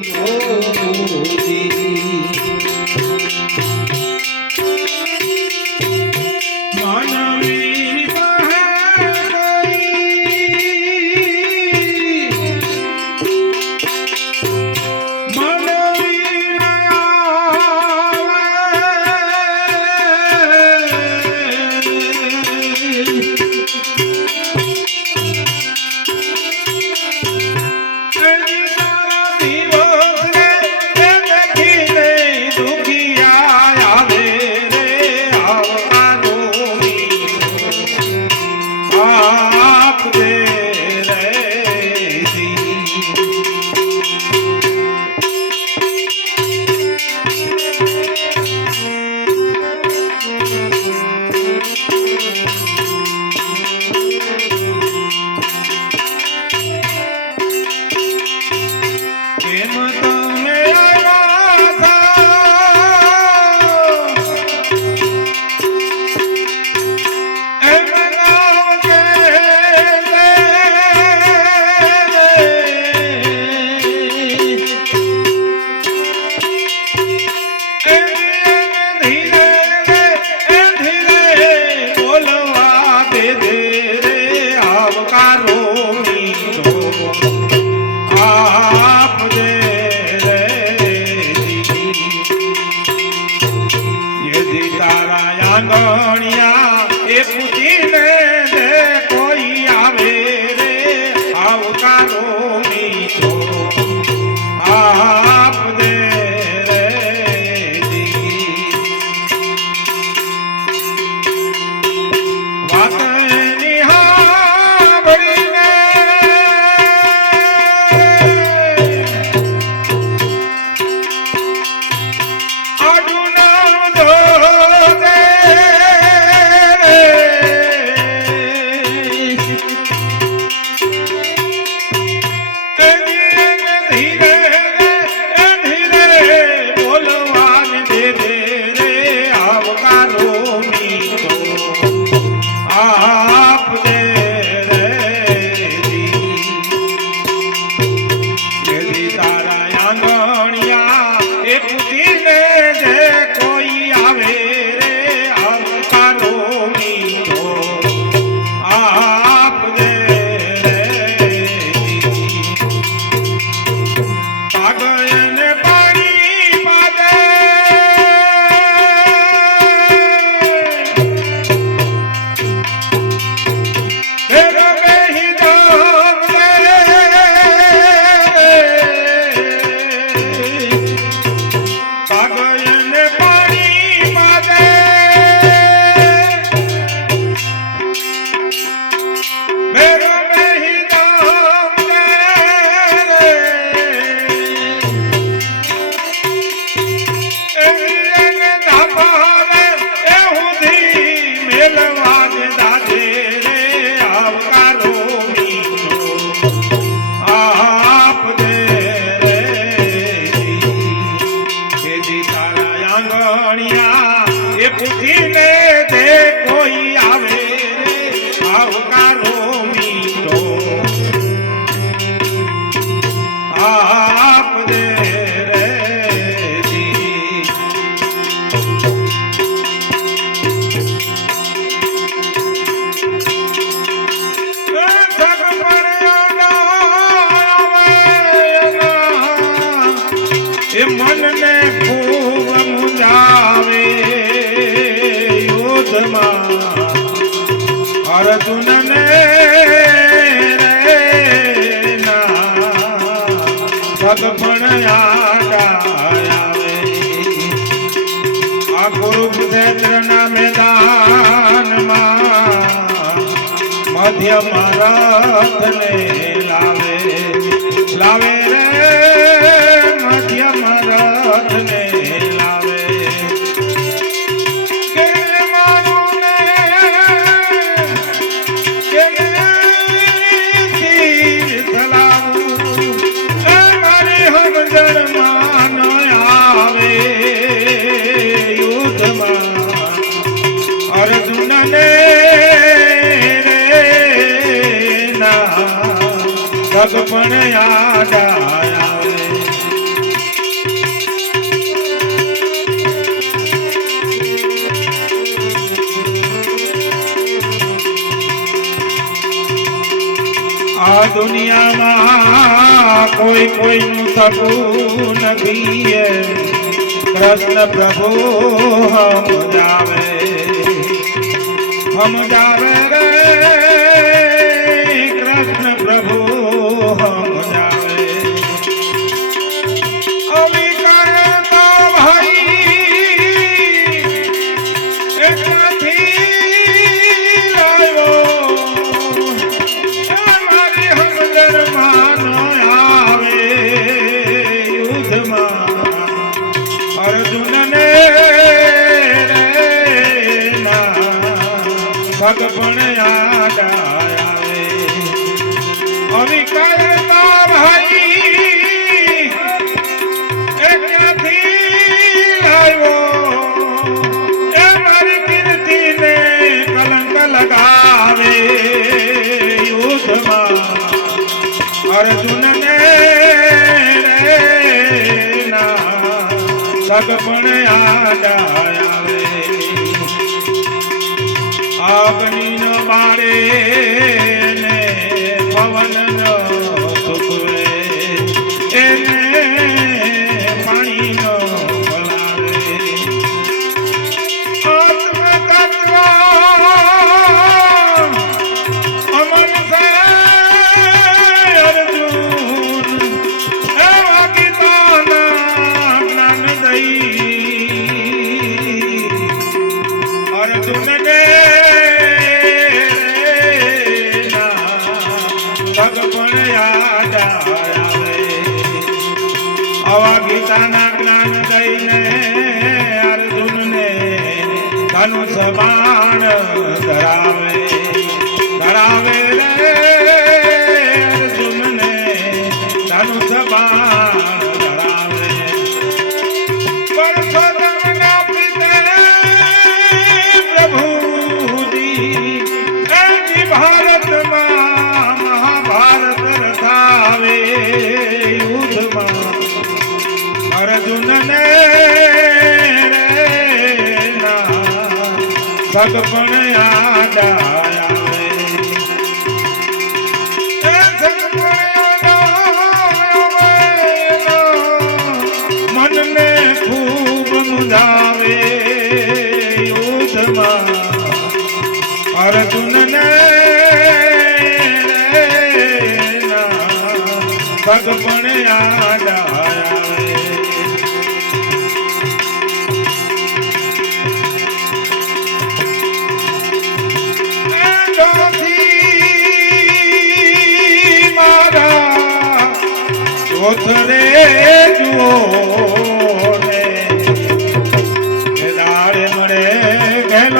Oh, યદી તારા આંગણિયા એ પૂછીને દેખો મીઠો. આ কারও মিটো પગ પણ આવે આ ગુરુ ભૂતેન્દ્રના મેદાનમાં મધ્ય રથને પગ આ દુનિયામાં કોઈ કોઈનું સપનું નથી કૃષ્ણ પ્રભુ હમ જાવે. હમ જાવે. સગપણ આડા આવે આગની ન બાળે ને પવન ન ફૂકવે એને પાણી ન ગીતાના જ્ઞાન દઈને અર્જુનને ધનુષ બાણ સગપણ આડાયા મનને ખૂબ મુદાવે યુદ્ધમાં અર્જુનને સગપણ આડા કોથરે જુઓ.